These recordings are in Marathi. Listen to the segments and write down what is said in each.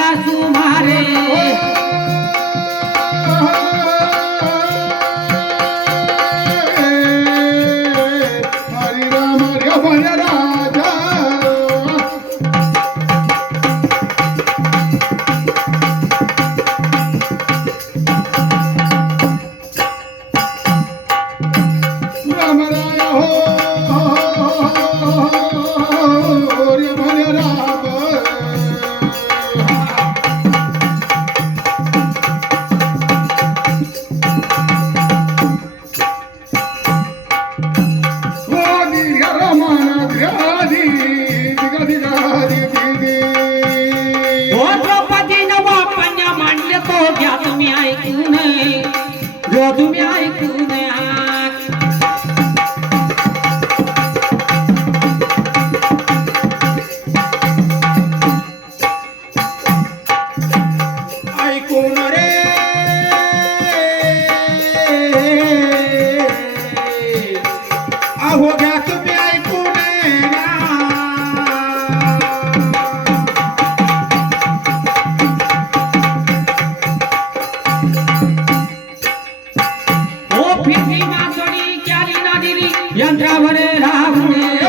¡Gracias! राहुल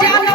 家乡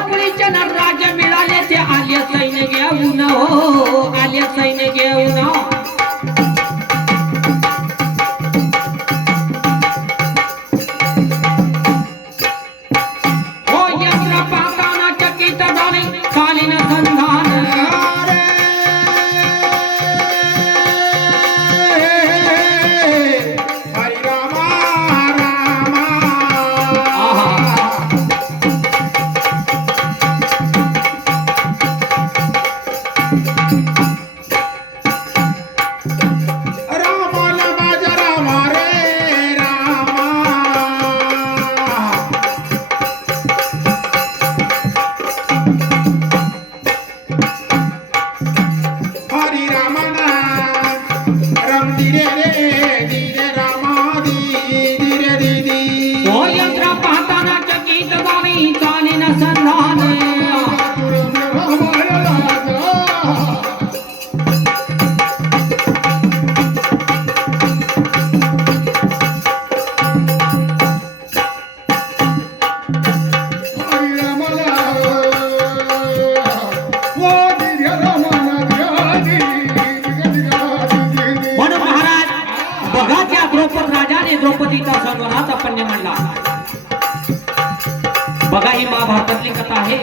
द्रौपदीचा सणवराचा पण्य मांडला बघा ही महाभारतातली कथा आहे.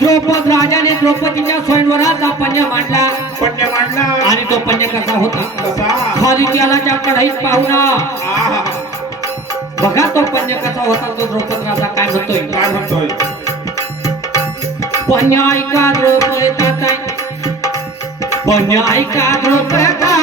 द्रौपद राजाने द्रौपदीच्या स्वयंवराचा पण्य मांडला. पण्य मांडला. आणि तो पण्य कसा होता? खाली तेलाच्या कढईत पाहुणा बघा तो पण्य कसा होता तो द्रौपद राजा काय म्हणतोय? काय म्हणतोय? पण्य ऐका द्रौपदाचा पण्य ऐका द्रौपदाचा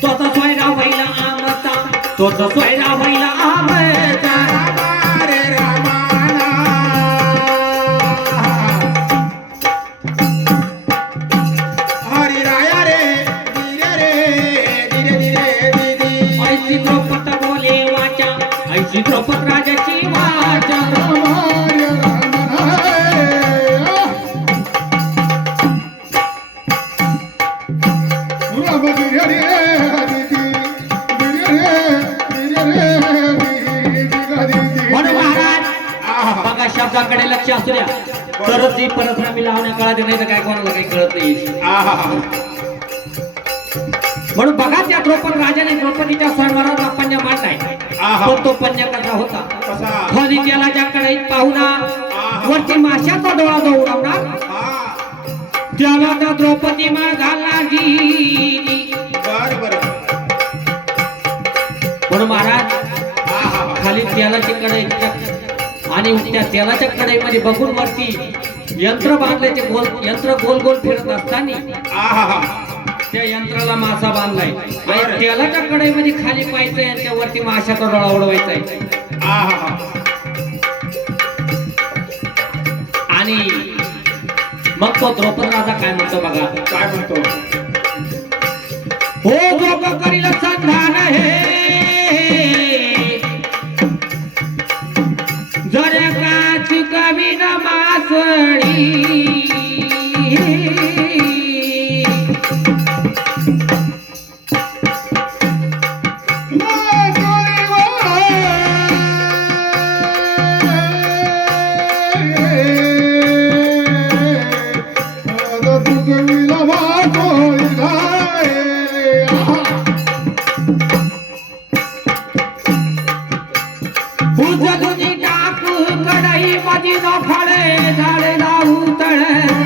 তোর তো সয়রা বাইলা আমতা তোর সয়রা कळत नाही तर काय कोणाला काही कळत नाही आहा. म्हणून बघा त्या द्रौपद राजाने द्रौपदीच्या स्वयंवराचा पण्य मांडलाय आहा. पण तो पण्य कसा होता कसा खाली तेलाच्या कढईत पाहुणा. वरती माशाचा डोळा जो उडवणार. त्याला त्या द्रौपदी बर बर म्हणून महाराज आहा. खाली तेलाची कढई आणि त्या तेलाच्या कढईमध्ये बघून वरती यंत्र बांधल्याचे गोल यंत्र गोल गोल फिरत असताना आहा. त्या यंत्राला मासा बांधलाय. आणि तेलाच्या कढईमध्ये खाली पाहायचंय आणि त्या वरती माशाचा डोळा उडवायचा आहे आहा. आणि मग तो द्रौपद राजा काय म्हणतो बघा? काय म्हणतो? हो लोक करील संधान हे ભૂજ દુજી ટાપ કડાઈ બાજી નો ખડે ઝાડે ના ઉતળે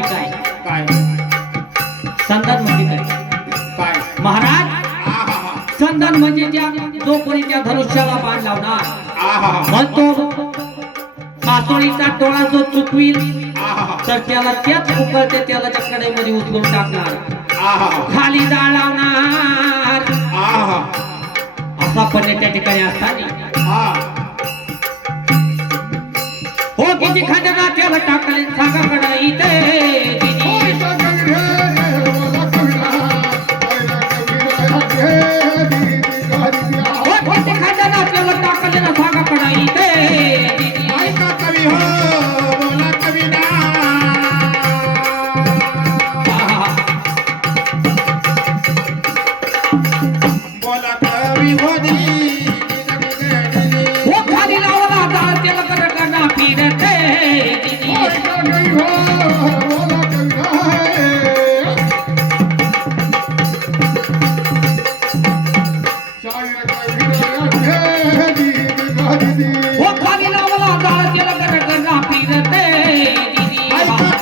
म्हणजे काय? काय? संधान म्हणजे काय? काय? महाराज संधान म्हणजे जो कोणी त्या धनुष्य डोक्याला बाण लावणार म्हणतो मासोळीचा डोळा जो चुकवील तर त्याला त्याच उकळते त्याला कडेमध्ये उचलून टाकणार. आहा खाली डाळ लावणार. असा पण त्या ठिकाणी असताना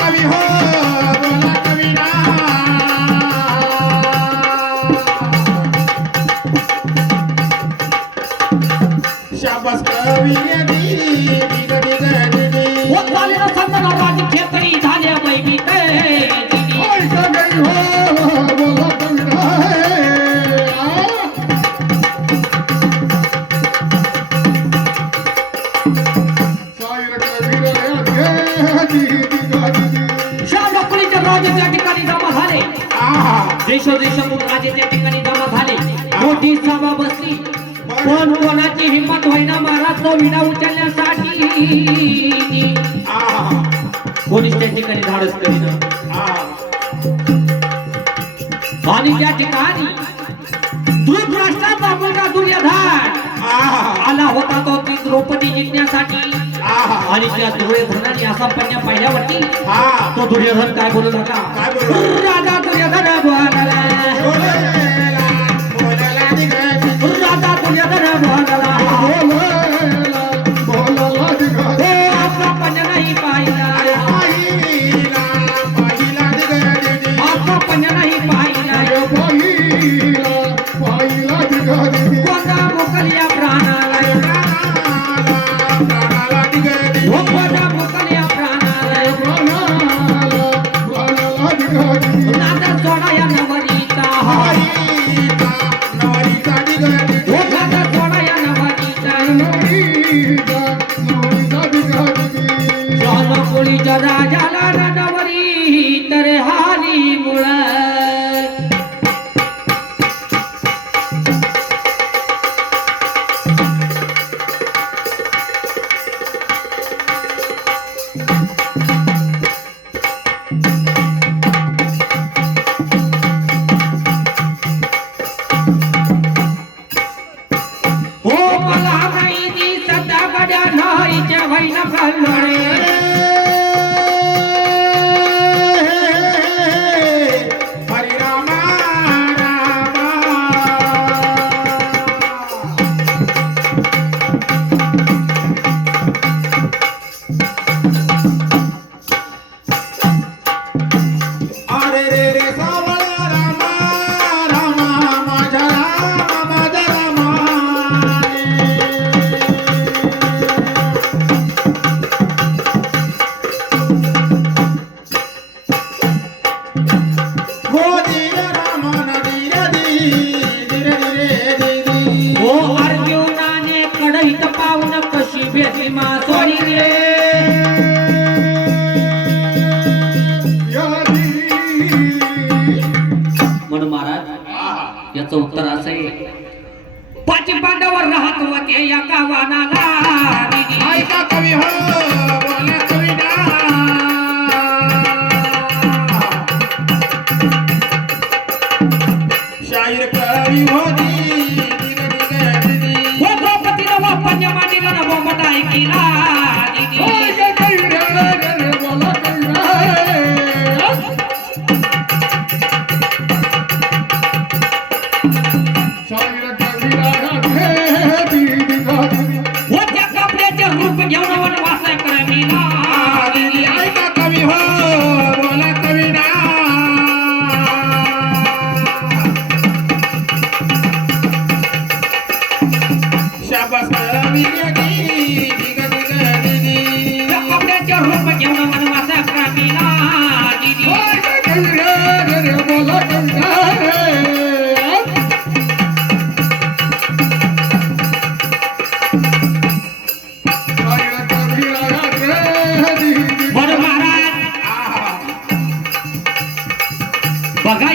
ऐका कवी उचलण्यासाठी आहा कोणीच त्या ठिकाणी धाडस करीना आणि त्या ठिकाणी धृतराष्ट्राचा मुलगा दुर्योधन आला होता तो ती द्रौपदी जिंकण्यासाठी. आणि त्या दुर्योधनाने असा पण्या पाहिल्यावरती हा. तो दुर्योधन काय बोलू नका. काय बोलला? राजा दुर्योधन बोलाला. राजा दुर्योधन बोलाला. म्हणून महाराज याचं उत्तर असं आहे. पाच पांडवर राहत होते या गावानाला ऐका कवी हो.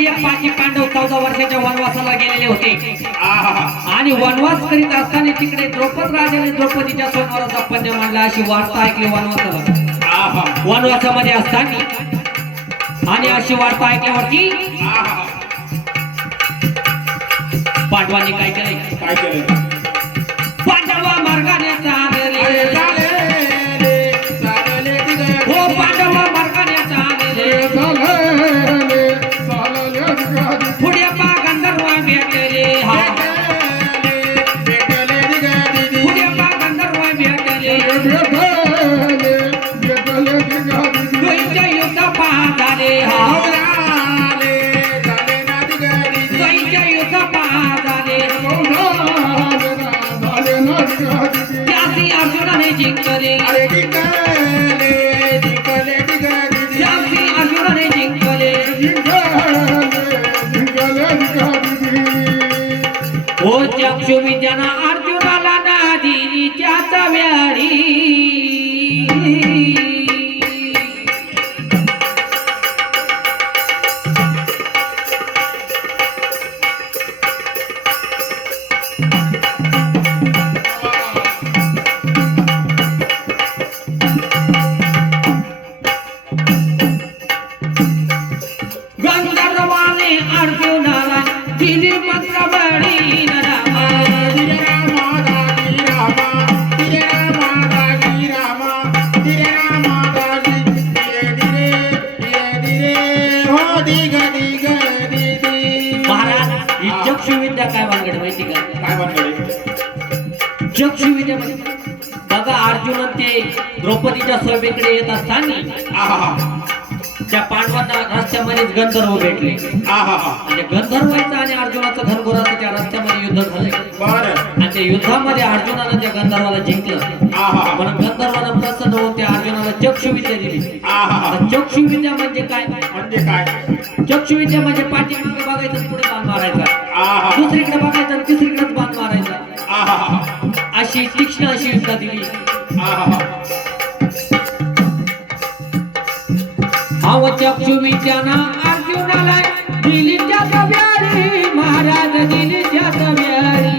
आधी पाची पांडव चौदा वर्षाच्या वनवासाला गेलेले होते. आणि वनवास करीत असताना तिकडे द्रौपद राजाने द्रौपदीच्या सोनवराचा पंज मांडला अशी वार्ता ऐकली वनवासाला. वनवासामध्ये असताना आणि अशी वार्ता ऐकल्यावरती पांडवांनी काय केलंय? काय केलंय? रस्त्यामध्येच गंधर्व भेटले. म्हणजे गंधर्वायचं आणि अर्जुनाचं घनघोराचं त्या रस्त्यामध्ये युद्ध झालं. आणि त्या युद्धामध्ये अर्जुनानं त्या गंधर्वाला जिंकलं. म्हणून गंधर्वानं प्रसन्न होऊन त्या अर्जुनाला चक्षुविद्या दिली. चक्षुविद्या म्हणजे काय? म्हणजे काय? चक्षुविद्या म्हणजे पाठीमागे बघायचं पुढे बाण मारायचा. दुसरीकडे बघायचं तिसरीकडेच बाण मारायचा. अशी तीक्ष्ण अशी युद्ध दिली. अवचक्षुमीच्या ना अर्जुनाला दिलीच्या सव्यारी महाराज दिलीच्या सव्यारी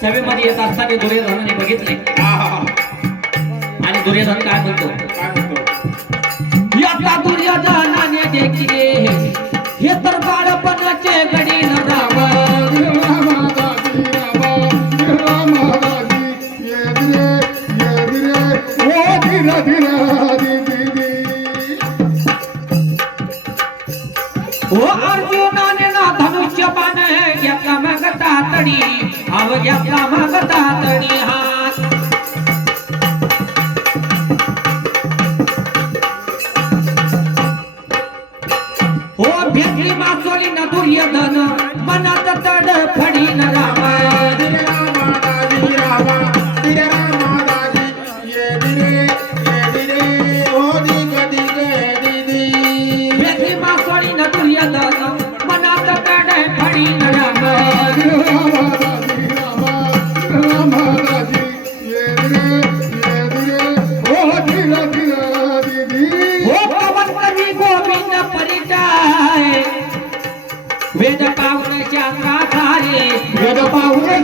सभेमध्ये येत असताना दुर्योधनाने बघितले. आणि दुर्योधन काय म्हणतो? लाकडी आव घेतला वेद पाहुण्याच्या वेद पाहुणे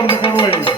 фронту героїв.